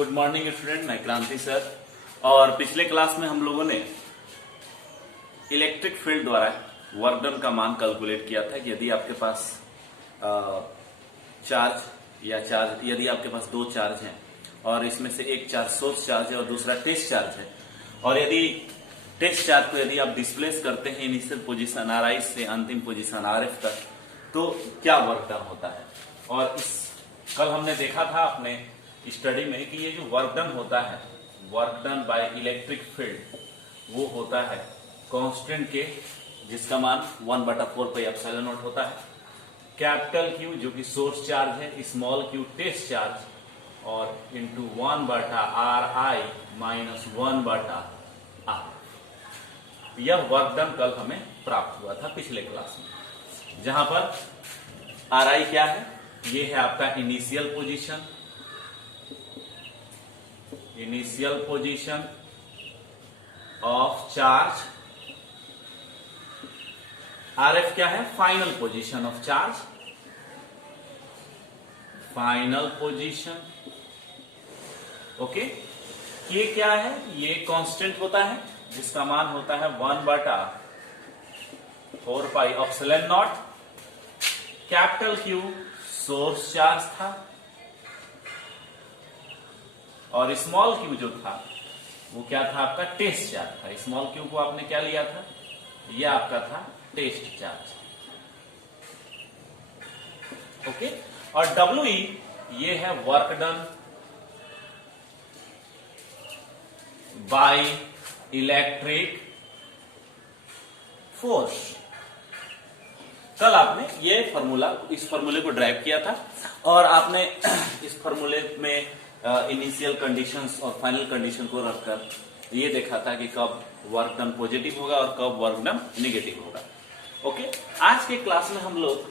Good morning student, मैं क्रांति sir. और पिछले क्लास में हम लोगों ने इलेक्ट्रिक फील्ड द्वारा वर्क डन का मान कैलकुलेट किया था कि यदि आपके पास यदि आपके पास दो चार्ज हैं और इसमें से एक चार्ज सोर्स चार्ज है और दूसरा टेस्ट चार्ज है, और यदि टेस्ट चार्ज को यदि आप डिस्प्लेस करते हैं इनिशियल पोजीशन RI से अंतिम पोजीशन RF तक, तो क्या वर्क डन होता है। और कल हमने देखा था अपने स्टडी में कि ये जो वर्क डन होता है, work done by electric field, वो होता है कांस्टेंट के, जिसका मान 1/4πε0 होता है। कैपिटल Q जो कि सोर्स चार्ज है, स्मॉल q टेस्ट चार्ज, और इंटू 1/RI माइनस 1/R। यह वर्क डन कल हमें प्राप्त हुआ था पिछले क्लास में, जहां पर RI क्या है, ये है आपका initial position of charge. RF क्या है, final position of charge, final position. Okay, ये क्या है, ये कांस्टेंट होता है जिसका मान होता है 1/4πε0। कैपिटल Q सोर्स चार्ज था और स्मॉल q जो था वो क्या था, आपका टेस्ट चार्ज था। स्मॉल q को आपने क्या लिया था, ये आपका था टेस्ट चार्ज। ओके, और WE ये है work done by electric force. कल आपने इस फॉर्मूले को ड्राइव किया था और आपने इस फॉर्मूले में इनिशियल कंडीशंस और फाइनल कंडीशन को रखकर ये देखा था कि कब वर्क डन पॉजिटिव होगा और कब वर्क डन नेगेटिव होगा। ओके, आज के क्लास में हम लोग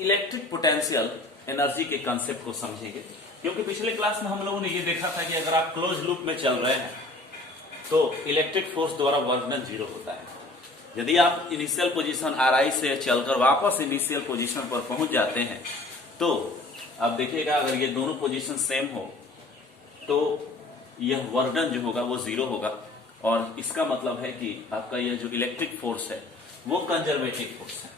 इलेक्ट्रिक पोटेंशियल एनर्जी के कंसेप्ट को समझेंगे, क्योंकि पिछले क्लास में हम लोगों ने ये देखा था कि अगर आप क्लोज लूप में चल रहे हैं तो इलेक्ट्रिक फोर्स द्वारा वर्क डन 0 होता है। यदि आप इनिशियल पोजीशन RI से चलकर वापस इनिशियल पोजीशन पर पहुंच जाते हैं तो अब देखिएगा, अगर ये दोनों पोजीशन सेम हो तो यह वर्क डन जो होगा वो 0 होगा, और इसका मतलब है कि आपका यह जो इलेक्ट्रिक फोर्स है वो कंजर्वेटिव फोर्स है।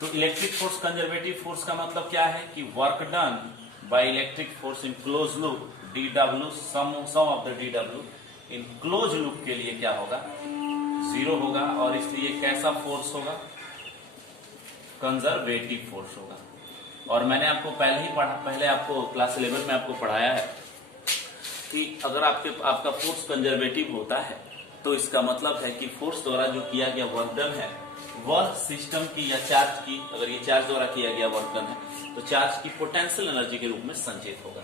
तो इलेक्ट्रिक फोर्स कंजर्वेटिव फोर्स का मतलब क्या है कि work done by electric force in close loop DW, sum of the DW in close loop के लिए क्या होगा, 0 होगा। और इसलिए कैसा फोर्स होगा, कंजर्वेटिव फोर्स होगा। और मैंने आपको पहले आपको क्लास 11 में आपको पढ़ाया है कि अगर आपका फोर्स कंजर्वेटिव होता है तो इसका मतलब है कि फोर्स द्वारा जो किया गया वर्क डन है वह सिस्टम की या चार्ज की, अगर ये चार्ज द्वारा किया गया वर्क डन है तो चार्ज की पोटेंशियल एनर्जी के रूप में संचित होगा।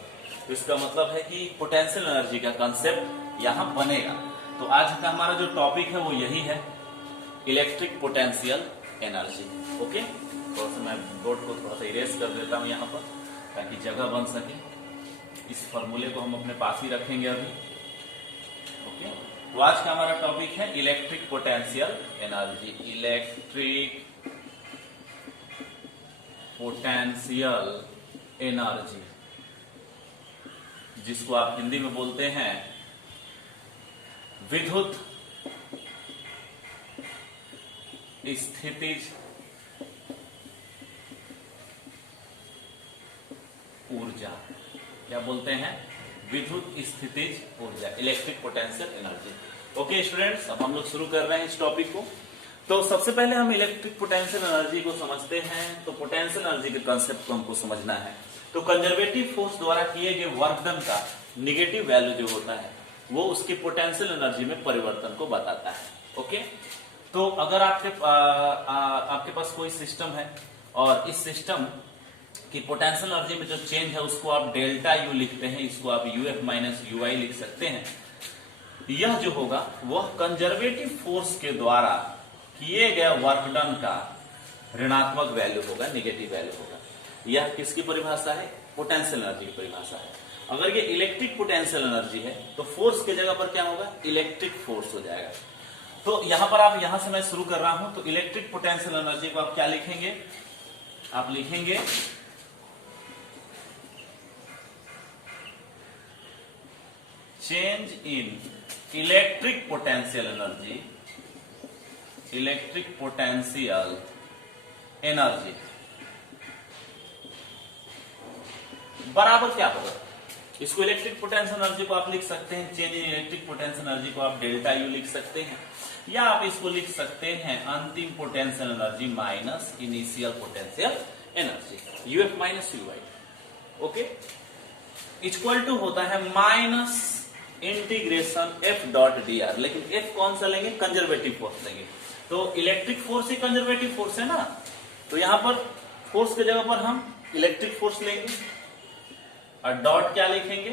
तो इसका मतलब है कि पोटेंशियल एनर्जी का कंसेप्ट यहां बनेगा। तो आज का हमारा जो टॉपिक है वो यही है, इलेक्ट्रिक पोटेंशियल एनर्जी। ओके, थोड़ा सा मैं बोर्ड को थोड़ा सा इरेज कर देता हूं यहाँ पर ताकि जगह बन सके। इस फॉर्मूले को हम अपने पास ही रखेंगे अभी। ओके, तो आज का हमारा टॉपिक है electric potential energy. Electric potential energy, जिसको आप हिंदी में बोलते हैं विद्युत स्थितिज ऊर्जा। क्या बोलते हैं, विद्युत स्थितिज ऊर्जा, electric potential energy. Okay students, अब हम लोग शुरू कर रहे हैं इस टॉपिक को। तो सबसे पहले हम इलेक्ट्रिक पोटेंशियल एनर्जी को समझते हैं। तो पोटेंशियल एनर्जी के कंसेप्ट को हमको समझना है। तो कंजर्वेटिव फोर्स द्वारा किए गए वर्क डन का निगेटिव वैल्यू जो होता है वो उसकी पोटेंशियल एनर्जी में परिवर्तन को बताता है। ओके, तो अगर आपके पास कोई सिस्टम है और इस सिस्टम की पोटेंशियल एनर्जी में जो चेंज है उसको आप डेल्टा U लिखते हैं, इसको आप UF माइनस UI लिख सकते हैं। यह जो होगा वह कंजर्वेटिव फोर्स के द्वारा किए गए वर्क डन का ऋणात्मक वैल्यू होगा, निगेटिव वैल्यू होगा। यह किसकी परिभाषा है, पोटेंशियल एनर्जी की परिभाषा है। अगर ये इलेक्ट्रिक पोटेंशियल एनर्जी है तो फोर्स की जगह पर क्या होगा, इलेक्ट्रिक फोर्स हो जाएगा। तो यहां पर यहां से मैं शुरू कर रहा हूं। तो इलेक्ट्रिक पोटेंशियल एनर्जी को आप क्या लिखेंगे, आप लिखेंगे change in electric potential energy, electric potential energy बराबर क्या होगा। इसको इलेक्ट्रिक पोटेंशियल एनर्जी को आप लिख सकते हैं, change in electric potential energy को आप डेल्टा यू लिख सकते हैं, या आप इसको लिख सकते हैं अंतिम potential energy minus initial potential energy, UF minus UI. Okay, equal to होता है minus integration F dot d r. लेकिन एफ कौन सा लेंगे, कंजर्वेटिव फोर्स लेंगे। तो इलेक्ट्रिक फोर्स ही कंजर्वेटिव फोर्स है ना, तो यहां पर फोर्स की जगह पर हम इलेक्ट्रिक फोर्स लेंगे और डॉट क्या लिखेंगे,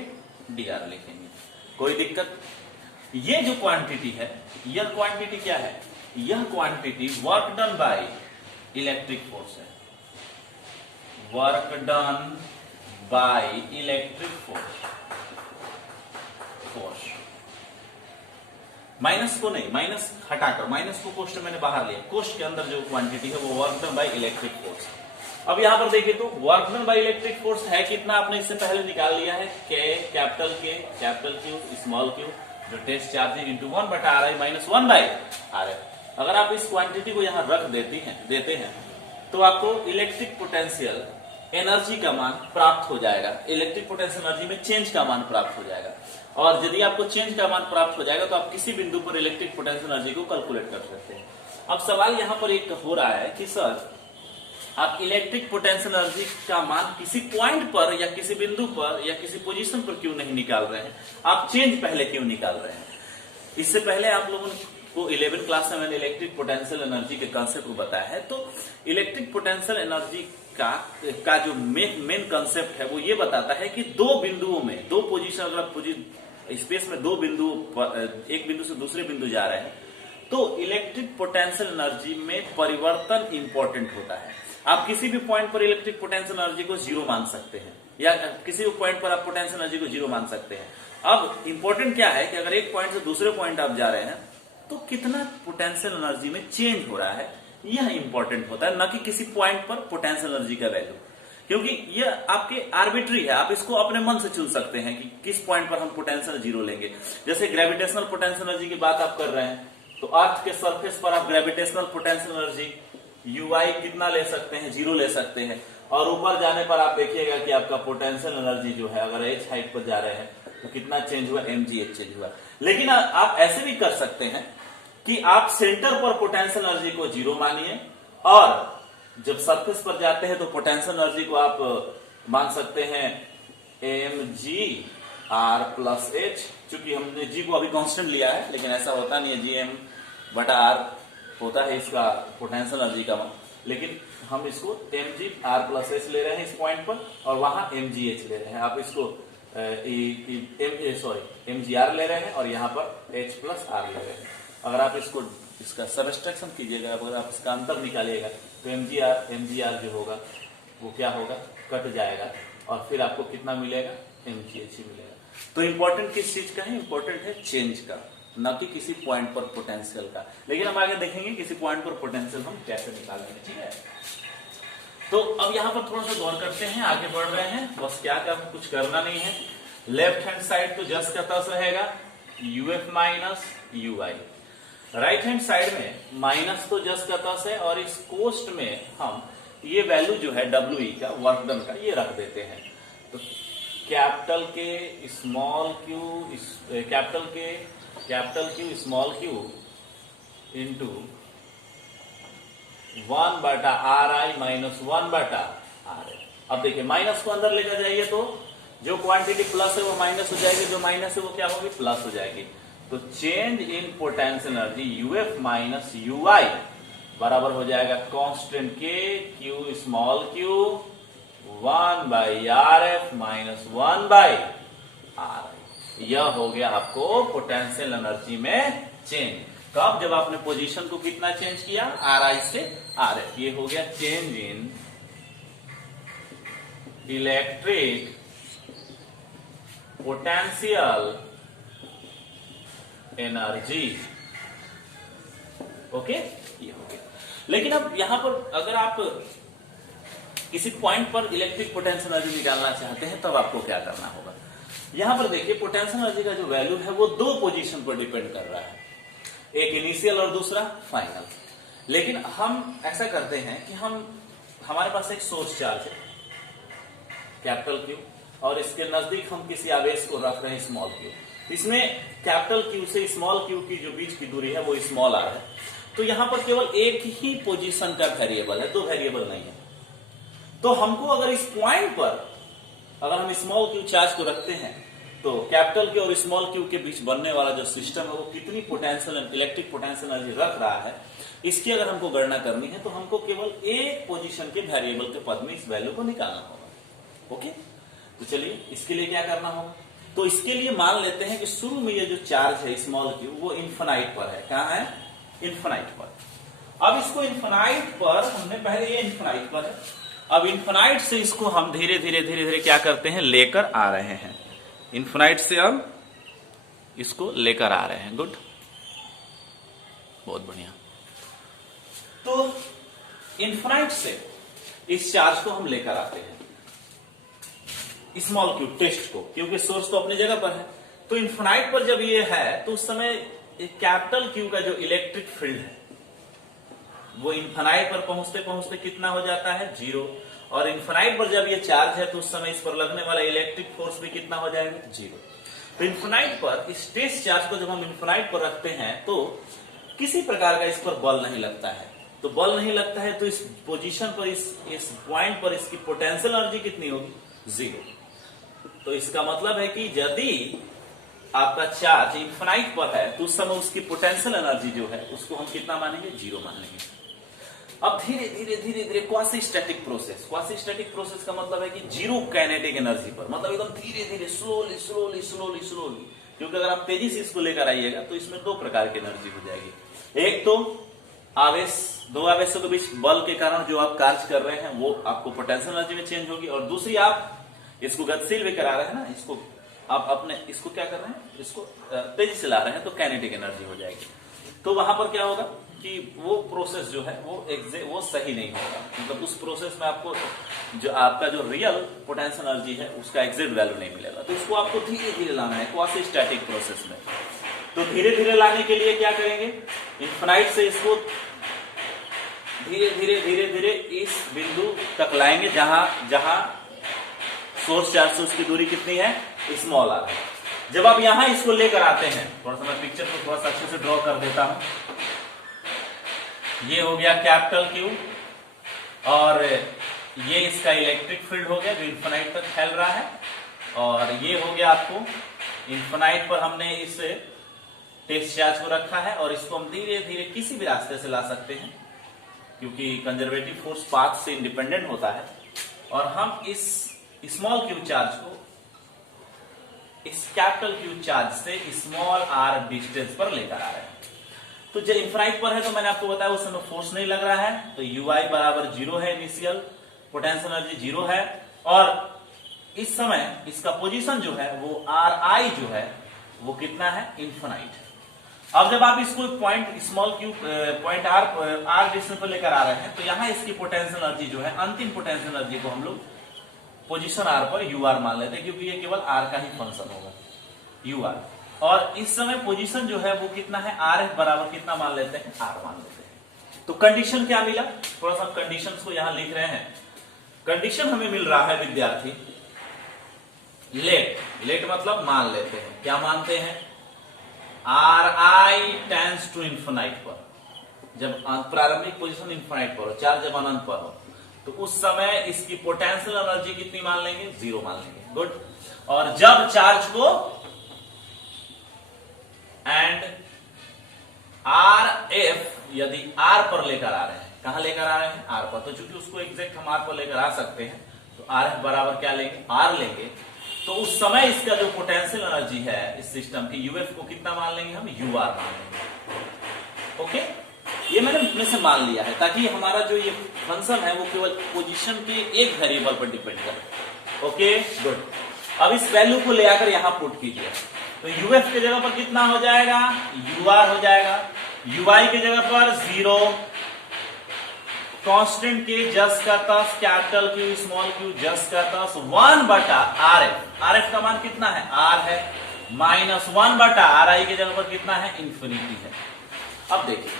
डी आर लिखेंगे। कोई दिक्कत। ये जो क्वांटिटी है, यह क्वांटिटी क्या है, यह quantity work done by electric force है, work done by electric force. Minus को नहीं, माइनस हटाकर, माइनस को कोष्ट मैंने बाहर लिया, कोष्ट के अंदर जो क्वांटिटी है वो work done by electric force. अब यहां पर देखिए तो work done by electric force है कितना, आपने इससे पहले निकाल लिया है, के कैपिटल क्यू स्मॉल क्यू जो टेस्ट चार्ज इंटू 1 बटा are I minus 1 by are आई। अगर आप इस क्वांटिटी को यहां रख देते हैं तो आपको इलेक्ट्रिक पोटेंशियल एनर्जी का मान प्राप्त हो जाएगा, इलेक्ट्रिक पोटेंशियल एनर्जी में चेंज का मान प्राप्त हो जाएगा। और यदि आपको चेंज का मान प्राप्त हो जाएगा तो आप किसी बिंदु पर इलेक्ट्रिक पोटेंशियल एनर्जी को कैलकुलेट कर सकते हैं। अब सवाल यहां पर एक हो रहा है कि सर आप इलेक्ट्रिक पोटेंशियल एनर्जी का मान किसी पॉइंट पर या किसी बिंदु पर या किसी पोजीशन पर क्यों नहीं निकाल रहे हैं, आप चेंज पहले क्यों निकाल रहे हैं। इससे पहले आप लोगों को 11th क्लास में मैंने इलेक्ट्रिक पोटेंशियल एनर्जी के कॉन्सेप्ट को बताया है। तो इलेक्ट्रिक पोटेंशियल एनर्जी का जो मेन कॉन्सेप्ट है वो ये बताता है कि दो बिंदुओं में, दो पोजीशन, अगर स्पेस में दो बिंदु, एक बिंदु से दूसरे बिंदु जा रहे हैं तो इलेक्ट्रिक पोटेंशियल एनर्जी में परिवर्तन इंपॉर्टेंट होता है। आप किसी भी पॉइंट पर इलेक्ट्रिक पोटेंशियल एनर्जी को जीरो मान सकते हैं, या किसी भी पॉइंट पर आप पोटेंशियल एनर्जी को जीरो मान सकते हैं। अब इंपॉर्टेंट क्या है कि अगर एक पॉइंट से दूसरे पॉइंट आप जा रहे हैं तो कितना पोटेंशियल एनर्जी में चेंज हो रहा है, यह इंपॉर्टेंट होता है, न कि किसी पॉइंट पर पोटेंशियल एनर्जी का वैल्यू। क्योंकि यह आपके आर्बिट्री है, आप इसको अपने मन से चुन सकते हैं कि किस पॉइंट पर हम पोटेंशियल जीरो लेंगे। जैसे ग्रेविटेशनल पोटेंशियल एनर्जी की बात आप कर रहे हैं तो अर्थ के सरफेस पर आप ग्रेविटेशनल पोटेंशियल एनर्जी यूआई कितना ले सकते हैं, जीरो ले सकते हैं। और ऊपर जाने पर आप देखिएगा कि आपका पोटेंशियल एनर्जी जो है, अगर एच हाइट पर जा रहे हैं तो कितना चेंज हुआ, mgh चेंज हुआ। लेकिन आप ऐसे भी कर सकते हैं कि आप सेंटर पर पोटेंशियल एनर्जी को जीरो मानिए और जब सरफेस पर जाते हैं तो पोटेंशियल एनर्जी को आप मान सकते हैं mgr प्लस h। चूंकि हमने g को अभी कांस्टेंट लिया है, लेकिन ऐसा होता नहीं है, gm बटा r होता है इसका पोटेंशियल एनर्जी का मान, लेकिन हम इसको mgr प्लस h ले रहे हैं इस पॉइंट पर और वहां mgh ले रहे हैं। आप इसको mgr ले रहे हैं और यहाँ पर h प्लस r ले रहे हैं। अगर आप इसका सबस्ट्रैक्शन कीजिएगा, अगर आप इसका अंतर निकालिएगा तो mgr जो होगा वो क्या होगा, कट जाएगा और फिर आपको कितना मिलेगा, mgh ही मिलेगा। तो इंपॉर्टेंट किस चीज का है, इंपॉर्टेंट है चेंज का, न कि किसी पॉइंट पर पोटेंशियल का। लेकिन हम आगे देखेंगे किसी पॉइंट पर पोटेंशियल हम कैसे निकालेंगे, ठीक है। तो अब यहां पर थोड़ा सा गौर करते हैं, आगे बढ़ रहे हैं, बस क्या कुछ करना नहीं है। लेफ्ट हैंड साइड तो जस्ट का तस रहेगा UF minus UI, right hand side में माइनस तो जस्ट का तस है और इस कोस्ट में हम ये वैल्यू जो है डब्ल्यू का, वर्क डन का, ये रख देते हैं। तो कैपिटल के small Q, capital Q small Q into 1 बटा आर आई माइनस 1 बटा आर आई। अब देखिए माइनस को अंदर लेकर जाइए तो जो क्वांटिटी प्लस है वो माइनस हो जाएगी, जो माइनस है वो क्या होगी, प्लस हो जाएगी। तो change in potential energy UF minus UI बराबर हो जाएगा कांस्टेंट के Q small Q 1 by R F minus 1 by are आई। यह हो गया आपको पोटेंशियल एनर्जी में चेंज। कब, जब आपने पोजीशन को कितना चेंज किया, आर आई से आर एफ। ये हो गया change in electric potential energy. Okay, ये हो गया। लेकिन अब यहां पर अगर आप किसी पॉइंट पर इलेक्ट्रिक पोटेंशियल एनर्जी निकालना चाहते हैं तब आपको क्या करना होगा। यहां पर देखिए पोटेंशियल एनर्जी का जो वैल्यू है वो दो पोजीशन पर डिपेंड कर रहा है, एक इनिशियल और दूसरा फाइनल। लेकिन हम ऐसा करते हैं कि हमारे पास एक सोर्स चार्ज है कैपिटल क्यू, और इसके नजदीक हम किसी आवेश को रख रहे हैं स्मॉल क्यू। इसमें कैपिटल क्यू से स्मॉल क्यू की जो बीच की दूरी है वो स्मॉल आर है। तो यहां पर केवल एक ही पोजीशन का वेरिएबल है, दो वेरिएबल नहीं है। तो हमको अगर इस पॉइंट पर अगर हम स्मॉल क्यू चार्ज को रखते हैं तो कैपिटल क्यू और स्मॉल क्यू के बीच बनने वाला जो सिस्टम है वो कितनी पोटेंशियल इलेक्ट्रिक पोटेंशियल एनर्जी रख रहा है, इसकी अगर हमको गणना करनी है तो हमको केवल एक पोजीशन के वेरिएबल के पद में इस वैल्यू को निकालना होगा। ओके, तो चलिए इसके लिए क्या करना होगा। तो इसके लिए मान लेते हैं कि शुरू में ये जो चार्ज है स्मॉल क्यू वो इन्फिनाइट पर है। कहां है? इन्फिनाइट पर। अब इसको इन्फिनाइट पर हमने पहले ये इन्फिनाइट पर है, अब इन्फिनाइट से इसको हम धीरे धीरे क्या करते हैं, लेकर आ रहे हैं। इन्फिनाइट से अब इसको लेकर आ रहे हैं। गुड, बहुत बढ़िया। तो इन्फिनाइट से इस चार्ज को हम लेकर आते हैं स्मॉल क्यू टेस्ट को, क्योंकि सोर्स तो अपनी जगह पर है। तो इन्फिनाइट पर जब ये है तो उस समय कैपिटल क्यू का जो इलेक्ट्रिक फील्ड है वो इन्फिनाइट पर पहुंचते पहुंचते कितना हो जाता है, 0। और इन्फिनाइट पर जब ये चार्ज है तो उस समय इस पर लगने वाला इलेक्ट्रिक फोर्स भी कितना हो जाएगा, 0। तो इन्फिनाइट पर इस टेस्ट चार्ज को जब हम इन्फिनाइट पर रखते हैं तो किसी प्रकार का इस पर बल नहीं लगता है। तो बल नहीं लगता है तो इस पोजीशन पर इस पॉइंट पर इसकी पोटेंशियल एनर्जी कितनी होगी, 0। तो इसका मतलब है कि यदि आपका चार्ज इन्फिनाइट पर है तो उस समय उसकी पोटेंशियल एनर्जी जो है उसको हम कितना मानेंगे, 0 मान लेंगे। अब धीरे धीरे quasi static process, quasi static process का मतलब है कि जीरो काइनेटिक एनर्जी पर, मतलब एकदम धीरे धीरे स्लोली, क्योंकि अगर आप तेजी से इसको लेकर आइएगा तो इसमें दो प्रकार की एनर्जी हो जाएगी। एक तो आवेश, दो आवेशों के बीच बल के कारण जो आप कार्य कर रहे हैं वो आपको पोटेंशियल एनर्जी में चेंज होगी, और दूसरी आप इसको गतिशील भी करा रहे हैं ना, इसको आप अपने इसको क्या कर रहे हैं, इसको तेजी से ला रहे हैं तो काइनेटिक एनर्जी हो जाएगी। तो वहां पर क्या होगा कि वो प्रोसेस जो है वो सही नहीं होगा, मतलब उस प्रोसेस में आपको जो आपका जो रियल पोटेंशियल एनर्जी है उसका एग्जैक्ट वैल्यू नहीं मिलेगा। तो इसको आपको धीरे धीरे लाना है क्वासी स्टैटिक प्रोसेस में। तो धीरे धीरे लाने के लिए क्या करेंगे, इन्फिनाइट से इसको धीरे धीरे इस बिंदु तक लाएंगे जहां सोर्स चार्ज से उसकी दूरी कितनी है, स्मॉल आर है। जब आप यहां इसको लेकर आते हैं, थोड़ा सा मैं पिक्चर को थोड़ा सा अच्छे से ड्रॉ कर देता हूं। ये हो गया कैपिटल क्यू और ये इसका इलेक्ट्रिक फील्ड हो गया जो इन्फिनाइट तक फैल रहा है, और ये हो गया आपको इन्फिनाइट पर हमने इस टेस्ट चार्ज को रखा है, और इसको हम धीरे धीरे किसी भी रास्ते से ला सकते हैं क्योंकि कंजर्वेटिव फोर्स पाथ से इंडिपेंडेंट होता है। और हम इस स्मॉल क्यू चार्ज को इस कैपिटल क्यू चार्ज से स्मॉल आर डिस्टेंस पर लेकर आ रहे हैं। तो जब इन्फिनाइट पर है तो मैंने आपको बताया उस समय फोर्स नहीं लग रहा है, तो ui बराबर 0 है, इनिशियल पोटेंशियल एनर्जी 0 है, और इस समय इसका पोजीशन जो है वो ri जो है वो कितना है, इन्फिनाइट है। अब जब आप इसको point small q point r distance पर लेकर आ रहे हैं तो यहां इसकी पोटेंशियल एनर्जी जो है, अंतिम पोटेंशियल एनर्जी को हम लोग पोजीशन आर पर ur मान लेते हैं क्योंकि ये केवल आर का ही फंक्शन होगा, ur। और इस समय पोजीशन जो है वो कितना है, rf बराबर कितना मान लेते हैं, r मान लेते हैं। तो कंडीशन क्या मिला, थोड़ा सा कंडीशंस को यहां लिख रहे हैं। कंडीशन हमें मिल रहा है विद्यार्थी, लेट मतलब मान लेते हैं, क्या मानते हैं, ri टेंड्स टू इन्फिनाइट पर, जब प्रारंभिक पोजीशन इन्फिनाइट पर हो, चार्ज जब अनंत पर हो, तो उस समय इसकी पोटेंशियल एनर्जी कितनी मान लेंगे, 0 मान लेंगे। गुड। और जब चार्ज को एंड RF यदि R पर लेकर आ रहे हैं, कहां लेकर आ रहे हैं, R पर, तो चूंकि उसको एग्जैक्ट हम R पर लेकर आ सकते हैं तो RF बराबर क्या लेंगे, R लेंगे। तो उस समय इसका जो पोटेंशियल एनर्जी है इस सिस्टम की UF को कितना मान लेंगे, हम UR मान लेंगे। ओके, ये मैंने अपने से मान लिया है ताकि हमारा जो ये फंक्शन है वो केवल पोजीशन के एक वेरिएबल पर डिपेंड करे। Okay, good. अब इस वैल्यू को ले आकर यहां पुट कीजिए, तो UF के जगह पर कितना हो जाएगा, UR हो जाएगा, UI के जगह पर 0, कांस्टेंट के जस का तस, कैपिटल क्यू स्मॉल क्यू जस का तस 1 बटा आर एफ। आर एफ का मान कितना है, आर है, माइनस 1 बटा आर आई की जगह पर कितना है, इंफिनिटी है। अब देखिए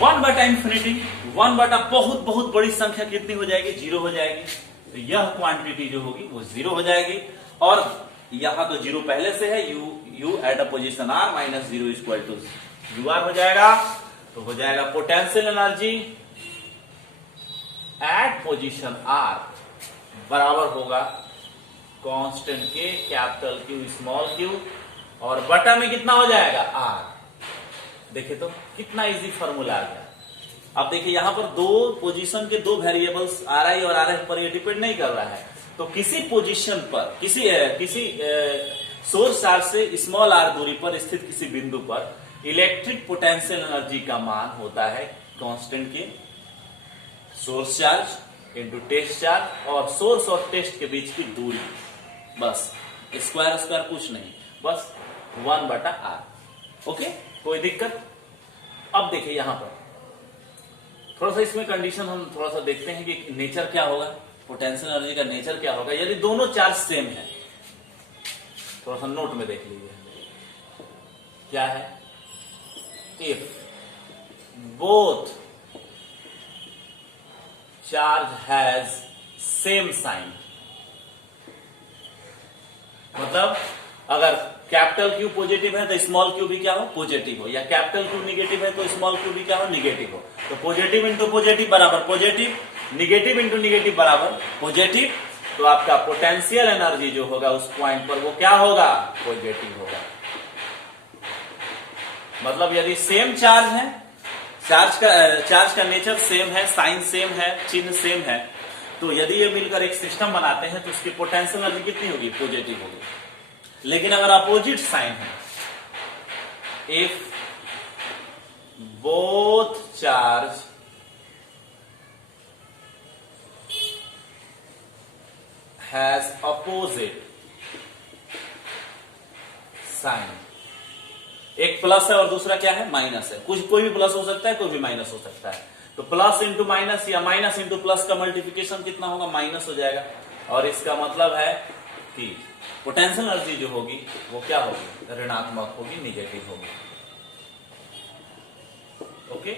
1 बटा इंफिनिटी, 1 बटा बहुत बहुत बड़ी संख्या कितनी हो जाएगी, 0 हो जाएगी। तो यह क्वांटिटी जो होगी वो 0 हो जाएगी। और यहां तो 0 पहले से है, u at a position r minus 0 equal to u r हो जाएगा। तो हो जाएगा potential energy at position r बराबर होगा कांस्टेंट के कैपिटल क्यू स्मॉल क्यू और बटा में कितना हो जाएगा, आर। देखिए तो कितना इजी फॉर्मूला आ गया। अब देखिए यहां पर दो पोजीशन के दो वेरिएबल्स आर आई और आर एफ पर ये डिपेंड नहीं कर रहा है। तो किसी पोजीशन पर किसी सोर्स चार्ज से स्मॉल आर दूरी पर स्थित किसी बिंदु पर इलेक्ट्रिक पोटेंशियल एनर्जी का मान होता है कांस्टेंट के source charge into test charge और सोर्स और टेस्ट के बीच की दूरी, बस स्क्वायर स्क्वायर कुछ नहीं, बस 1 बटा आर। ओके, कोई दिक्कत। अब देखिए यहां पर थोड़ा सा इसमें कंडीशन हम थोड़ा सा देखते हैं कि नेचर क्या होगा, पोटेंशियल एनर्जी का नेचर क्या होगा यदि दोनों चार्ज सेम है। थोड़ा सा नोट में देख लीजिए क्या है, if both charge has same sign, मतलब अगर कैपिटल क्यू पॉजिटिव है तो स्मॉल क्यू भी क्या हो, पॉजिटिव हो, या कैपिटल क्यू निगेटिव है तो स्मॉल क्यू भी क्या हो, निगेटिव हो। तो पॉजिटिव इंटू पॉजिटिव बराबर पॉजिटिव, निगेटिव इंटू निगेटिव बराबर पॉजिटिव। तो आपका पोटेंशियल एनर्जी जो होगा उस पॉइंट पर वो क्या होगा, पॉजिटिव होगा। मतलब यदि सेम चार्ज है, चार्ज का नेचर सेम है, साइन सेम है, चिन्ह सेम है, तो यदि ये मिलकर एक सिस्टम बनाते हैं तो उसकी पोटेंशियल एनर्जी कितनी होगी, पॉजिटिव होगी। लेकिन अगर अपोजिट साइन है, if both charge has opposite sign, एक प्लस है और दूसरा क्या है, माइनस है, कोई भी प्लस हो सकता है, कोई भी माइनस हो सकता है। तो प्लस इंटू माइनस या माइनस इंटू प्लस का मल्टीप्लिकेशन कितना होगा, माइनस हो जाएगा। और इसका मतलब है कि पोटेंशियल एनर्जी जो होगी वो क्या होगी, ऋणात्मक होगी, निगेटिव होगी। ओके,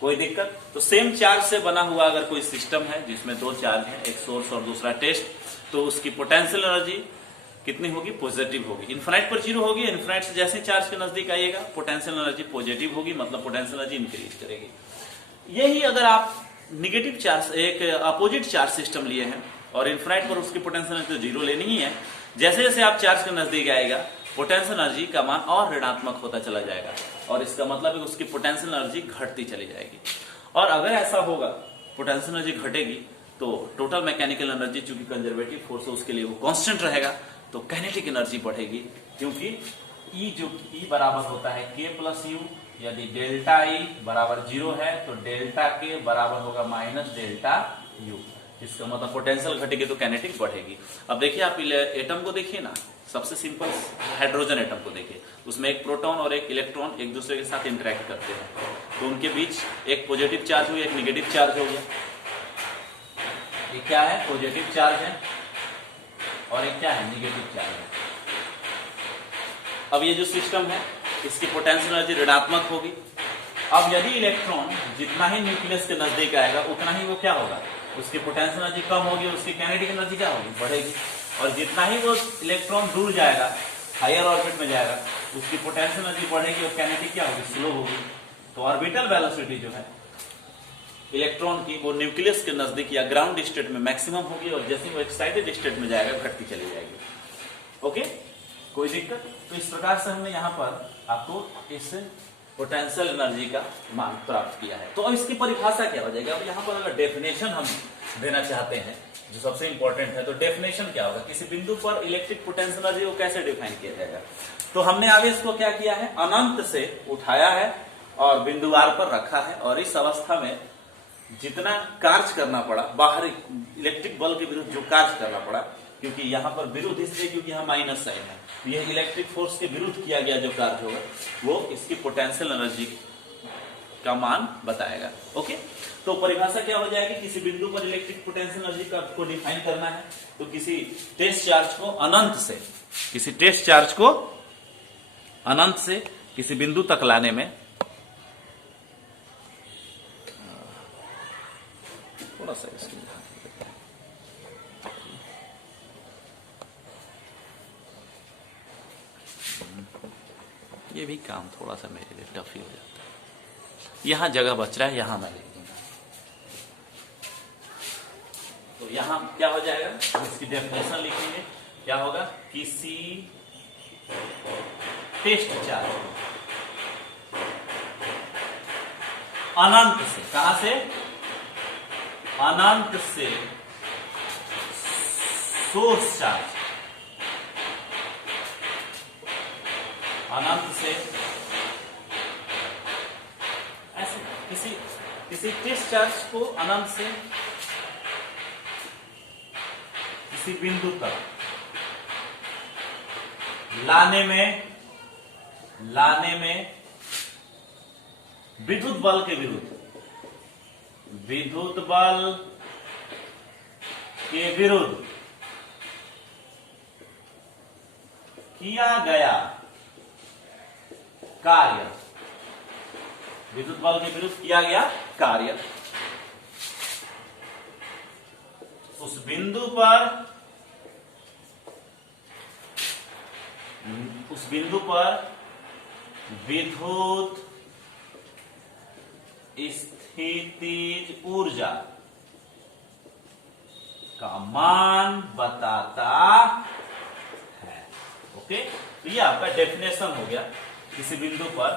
कोई दिक्कत। तो सेम चार्ज से बना हुआ अगर कोई सिस्टम है जिसमें दो चार्ज है, एक सोर्स और दूसरा टेस्ट, तो उसकी पोटेंशियल एनर्जी कितनी होगी, पॉजिटिव होगी। इनफिनिट पर 0 होगी, इनफिनिट से जैसे चार्ज के नजदीक आइएगा पोटेंशियल एनर्जी पॉजिटिव होगी, मतलब पोटेंशियल एनर्जी इंक्रीज करेगी। यही अगर आप निगेटिव चार्ज, एक अपोजिट चार्ज सिस्टम लिए हैं और इनफिनिट पर उसकी पोटेंशियल एनर्जी तो 0 लेनी ही है, जैसे जैसे आप चार्ज के नजदीक आएगा पोटेंशियल एनर्जी का मान और ऋणात्मक होता चला जाएगा, और इसका मतलब है कि उसकी पोटेंशियल एनर्जी घटती चली जाएगी। और अगर ऐसा होगा, पोटेंशियल एनर्जी घटेगी, तो टोटल मैकेनिकल एनर्जी चूंकि कंजर्वेटिव फोर्स है उसके लिए वो कांस्टेंट रहेगा, तो काइनेटिक एनर्जी बढ़ेगी, क्योंकि E बराबर होता है K प्लस यू। यदि डेल्टा E बराबर 0 है तो डेल्टा K बराबर होगा माइनस डेल्टा U। इसका मतलब पोटेंशियल घटेगी तो काइनेटिक बढ़ेगी। अब देखिए आप एटम को देखिए ना, सबसे सिंपल हाइड्रोजन एटम को देखिए, उसमें एक प्रोटॉन और एक इलेक्ट्रॉन एक दूसरे के साथ इंटरेक्ट करते हैं, तो उनके बीच एक पॉजिटिव चार्ज हो गया, एक निगेटिव चार्ज हो गया। ये क्या है, पॉजिटिव चार्ज है, और एक क्या है, निगेटिव चार्ज है। अब ये जो सिस्टम है इसकी पोटेंशियल एनर्जी ऋणात्मक होगी। अब यदि इलेक्ट्रॉन जितना ही न्यूक्लियस के नजदीक आएगा उतना ही वो क्या होगा, उसकी पोटेंशियल एनर्जी कम होगी, उसकी काइनेटिक एनर्जी क्या होगी, बढ़ेगी। और जितना ही वो इलेक्ट्रॉन दूर जाएगा, हायर ऑर्बिट में जाएगा, उसकी पोटेंशियल एनर्जी बढ़ेगी और काइनेटिक क्या होगी, स्लो होगी। तो ऑर्बिटल वेलोसिटी जो है इलेक्ट्रॉन की वो न्यूक्लियस के नजदीक या ग्राउंड स्टेट में मैक्सिमम होगी, और जैसे वो एक्साइटेड स्टेट में जाएगा घटती चली जाएगी। ओके, कोई दिक्कत। तो इस प्रकार से हमने यहाँ पर आपको इस पोटेंशियल एनर्जी का मान प्राप्त किया है। तो अब इसकी परिभाषा क्या हो जाएगी। अब यहाँ पर अगर डेफिनेशन हम देना चाहते हैं जो सबसे इंपॉर्टेंट है, तो डेफिनेशन क्या होगा, किसी बिंदु पर इलेक्ट्रिक पोटेंशियल एनर्जी को कैसे डिफाइन किया जाएगा। तो हमने आगे इसको क्या किया है, अनंत से उठाया है और बिंदुवार पर रखा है, और इस अवस्था में जितना कार्य करना पड़ा, बाहरी इलेक्ट्रिक बल के विरुद्ध जो कार्य करना पड़ा, क्योंकि यहाँ पर विरुद्ध इसलिए क्योंकि यहाँ माइनस साइन है, यह इलेक्ट्रिक फोर्स के विरुद्ध किया गया जो कार्य होगा वो इसकी पोटेंशियल एनर्जी का मान बताएगा। ओके, तो परिभाषा क्या हो जाएगी, किसी बिंदु पर इलेक्ट्रिक पोटेंशियल एनर्जी का आपको डिफाइन करना है। तो किसी टेस्ट चार्ज को अनंत से, किसी टेस्ट चार्ज को अनंत से किसी बिंदु तक लाने में, थोड़ा सा इसको ये भी काम थोड़ा सा मेरे लिए टफ ही हो जाता है। यहां जगह बच रहा है, यहां मैं लिख दूंगा। तो यहां क्या हो जाएगा, इसकी डेफिनेशन लिखेंगे, क्या होगा, किसी टेस्ट चार्ज अनंत से, कहां से, अनंत से सोर्स चार्ज, अनंत से, ऐसे किसी टेस्ट चार्ज को अनंत से किसी बिंदु तक लाने में विद्युत बल के विरुद्ध, विद्युत बल के विरुद्ध किया गया कार्य, विद्युत बल के विरुद्ध किया गया कार्य, उस बिंदु पर विद्युत स्थितिज ऊर्जा का मान बताता है। ओके, तो ये आपका डेफिनेशन हो गया किसी बिंदु पर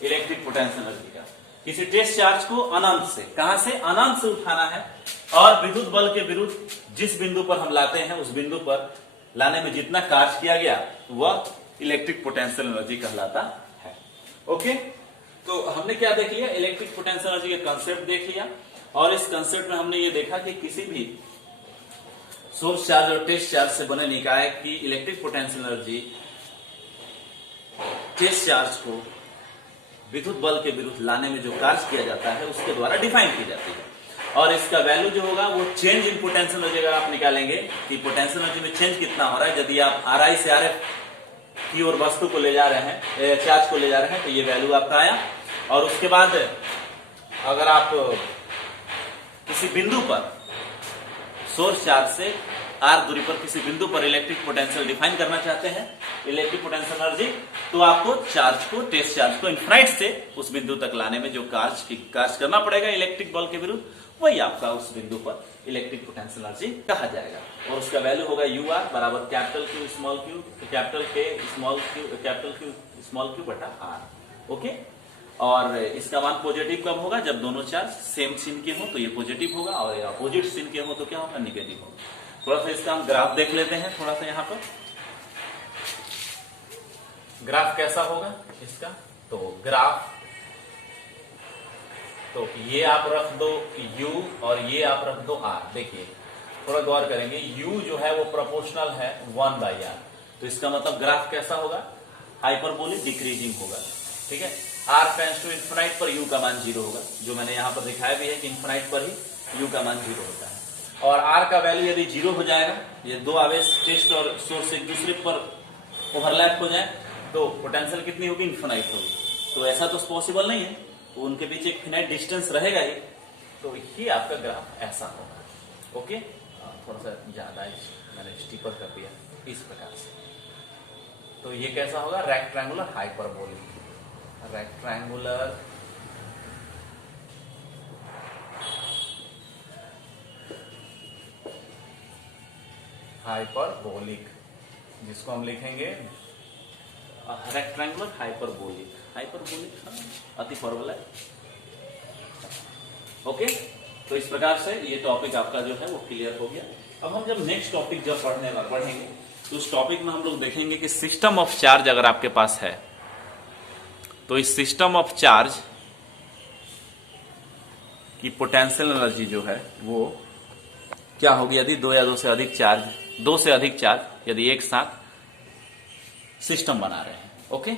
इलेक्ट्रिक पोटेंशियल एनर्जी का। किसी टेस्ट चार्ज को अनंत से, कहां से, अनंत से उठाना है, और विद्युत बल के विरुद्ध जिस बिंदु पर हम लाते हैं उस बिंदु पर लाने में जितना कार्य किया गया वह इलेक्ट्रिक पोटेंशियल एनर्जी कहलाता है। ओके, तो हमने क्या देख लिया, इलेक्ट्रिक पोटेंशियल एनर्जी का कंसेप्ट देख लिया, और इस कंसेप्ट में हमने ये देखा कि किसी भी सोर्स चार्ज और टेस्ट चार्ज से बने निकाय की electric potential energy test charge को विद्युत बल के विरुद्ध लाने में जो कार्य किया जाता है उसके द्वारा डिफाइन की जाती है, और इसका वैल्यू जो होगा वो चेंज इन पोटेंशियल एनर्जी अगर आप निकालेंगे कि पोटेंशियल एनर्जी में चेंज कितना हो रहा है, यदि आप RI से RF की ओर वस्तु को ले जा रहे हैं, चार्ज को ले जा रहे हैं, तो ये वैल्यू आपका आया। और उसके बाद अगर आप किसी बिंदु पर सोर्स चार्ज से r दूरी पर किसी बिंदु पर इलेक्ट्रिक पोटेंशियल डिफाइन करना चाहते हैं, इलेक्ट्रिक पोटेंशियल एनर्जी, तो आपको चार्ज को, टेस्ट चार्ज को इनफाइनाइट से उस बिंदु तक लाने में जो कार्य करना पड़ेगा इलेक्ट्रिक बल के विरुद्ध, वही आपका उस बिंदु पर इलेक्ट्रिक पोटेंशियल एनर्जी कहा जाएगा। और उसका वैल्यू होगा UR बराबर capital Q small q, capital K small q, capital Q small q बटा R। ओके, और इसका मान पॉजिटिव कब होगा, जब दोनों चार्ज सेम चिन्ह के हो तो ये पॉजिटिव होगा, और अपोजिट चिन्ह के हो तो क्या होगा, निगेटिव होगा। थोड़ा सा इसका हम ग्राफ देख लेते हैं, थोड़ा सा यहाँ पर ग्राफ कैसा होगा इसका। तो ग्राफ, तो ये आप रख दो U और ये आप रख दो R। देखिए थोड़ा गौर करेंगे, U जो है वो प्रोपोर्शनल है 1/R, तो इसका मतलब ग्राफ कैसा होगा, हाइपरबोलिक डिक्रीजिंग होगा। ठीक है, R टेंड्स टू इन्फिनाइट पर U का मान 0 होगा, जो मैंने यहाँ पर दिखाया भी है कि इन्फिनाइट पर ही U का मान 0 होता है। और R का वैल्यू यदि 0 हो जाएगा, ये दो आवेश टेस्ट और सोर्स एक दूसरे पर ओवरलैप हो जाए, तो पोटेंशियल कितनी होगी, इन्फिनाइट होगी। तो ऐसा तो पॉसिबल नहीं है, तो उनके बीच एक फिनाइट डिस्टेंस रहेगा ही, तो ये आपका ग्राफ ऐसा होगा। ओके, थोड़ा सा ज्यादा मैंने स्टीपर कर दिया इस प्रकार से। तो ये कैसा होगा, रेक्टेंगुलर हाइपरबोलिक, रेक्टेंगुलर हाइपरबोलिक, जिसको हम लिखेंगे रेक्टेंगुलर हाइपरबोलिक, हाइपरबोलिक अति फॉर्मूला है। ओके, तो इस प्रकार से ये टॉपिक आपका जो है वो क्लियर हो गया। अब हम जब नेक्स्ट टॉपिक जब पढ़ेंगे तो उस टॉपिक में हम लोग देखेंगे कि सिस्टम ऑफ चार्ज अगर आपके पास है, तो इस सिस्टम ऑफ चार्ज की पोटेंशियल एनर्जी जो है वो क्या होगी, यदि दो या दो से अधिक चार्ज यदि एक साथ सिस्टम बना रहे हैं। ओके,